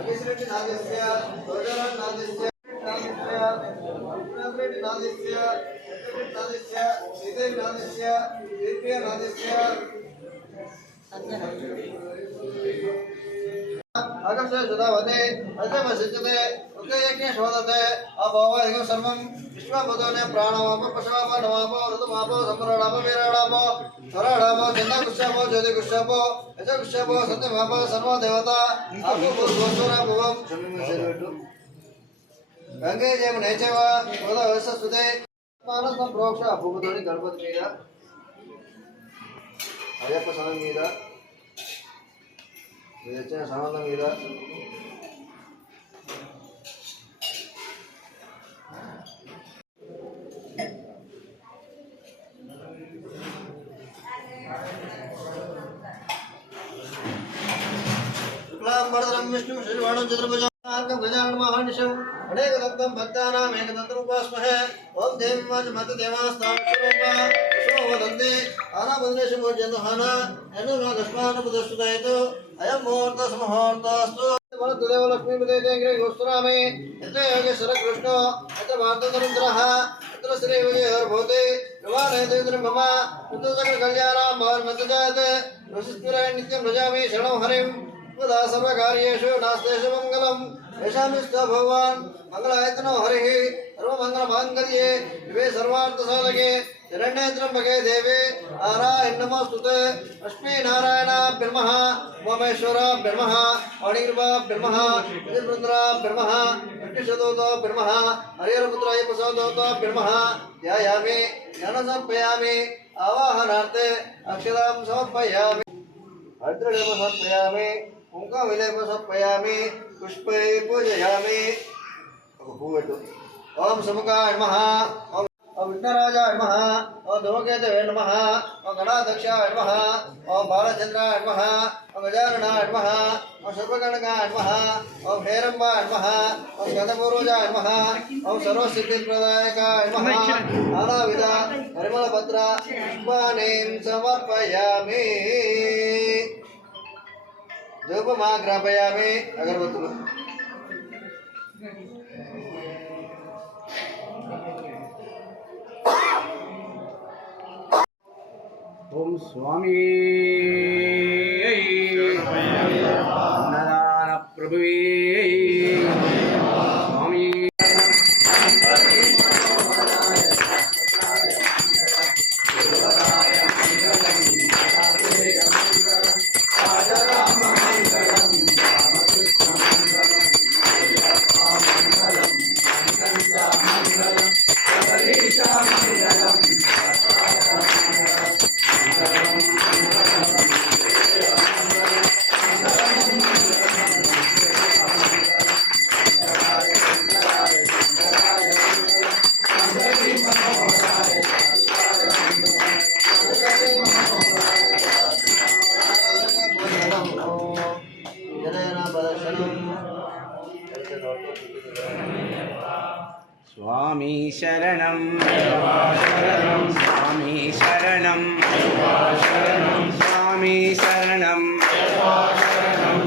अभिश्रेष्ठ नादिस्य रोजराज नादिस्य नादिस्य नादिस्य नादिस्य सीते नादिस्य दिव्य नादिस्य आकाश सुधावते अजम सिद्धते उदयज्ञ शोधते अभवरिगं सर्वं विश्वभूतोने प्राणवाप पशवाप नवाप ऋतुमाप सम्राणाप वीराणाप स्वराणाप चन्द्रकुश्यापो ज्योतिकुश्यापो यजकुश्यापो सत्यमाप सर्वदेवता आपो भूस्वरा भुवं गंगे जमुने च गोदावरी मानस प्रोक्ष भूपतोनि गणपति मीद अय्यप्प स्वामी मीद विजय सामंत मीद शुक्लांबरधरं विष्णुं शशिवर्णं चतुर्भुजं गजाननं महानिशम् अनेकदन्तं भक्तानाम् एकदन्तरूपास्महे ॐ देवी मध्यदेवास्तावक्षरूपा विष्णो वदन्ति आनाबन्धेषु भोज्यन्तु हना यन्नुनागस्मानपदस्तुतयतु अयं मुहूर्तः सुमुहूर्तस्तु वरददेव लक्ष्मीपते गोस्तुरामे यत्र योगेश्वर कृष्णो यत्र भारततरुन्द्रः यत्र श्रीविजयोर्भूते विवाहेन्द्रं मम पुत्रसकलकल्याणां भवन्मन्तजायते वसिष्ठिराय नित्यं भजामि शरणं हरिं सदा सर्वकार्येषु नास्तेषु मङ्गलम् यशामिष्टो भगवान् मङ्गलायतनो हरिः सर्वमङ्गलमाङ्गल्ये दिवे सर्वार्थसाधके शरण्ये देवे नारायण नमोस्तुते लक्ष्मी नारायण ब्रह्मः उमामेश्वरा ब्रह्मः वाणीर्वा ब्रह्मः यजवृन्द्रा ब्रह्मः विष्णुशतोतो ब्रह्मः हरिहरपुत्राय प्रसादोतो ब्रह्मः ध्यायामि ज्ञानसमर्पयामि आवाहनार्थे अक्षतां समर्पयामि हरिद्रलेप समर्पयामि कुङ्कुमविलेप समर्पयामि पुष्पै पूजयामि ओम समुखाय नमः ओम विघ्नराजाय नमः ओम धूमकेतवे नमः ओम गणाध्यक्षाय नमः ओम बालचन्द्राय नमः ओम गजाननाय नमः ओम सर्वगणकाय नमः ओम हेरम्बाय नमः ओम गणपूर्वजाय नमः ओम सर्वसिद्धिप्रदायकाय नमः नानाविध परिमलपत्र पुष्पाणि समर्पयामि धूपमाग्रापयामि अगरबत्तुलु ओम स्वामी अन्नदान प्रभुवे स्वामी स्वामी शरणं स्वामी शरणं स्वामी शरणं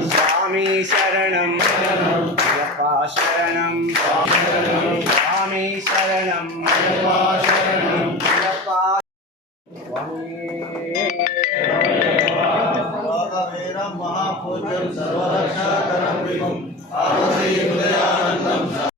स्वामी शरणं अय्यप्पा शरणं स्वामी शरणं अय्यप्पा महापूज्यं सर्वरक्षाकरं विभुं आनन्दे हृदयानन्दं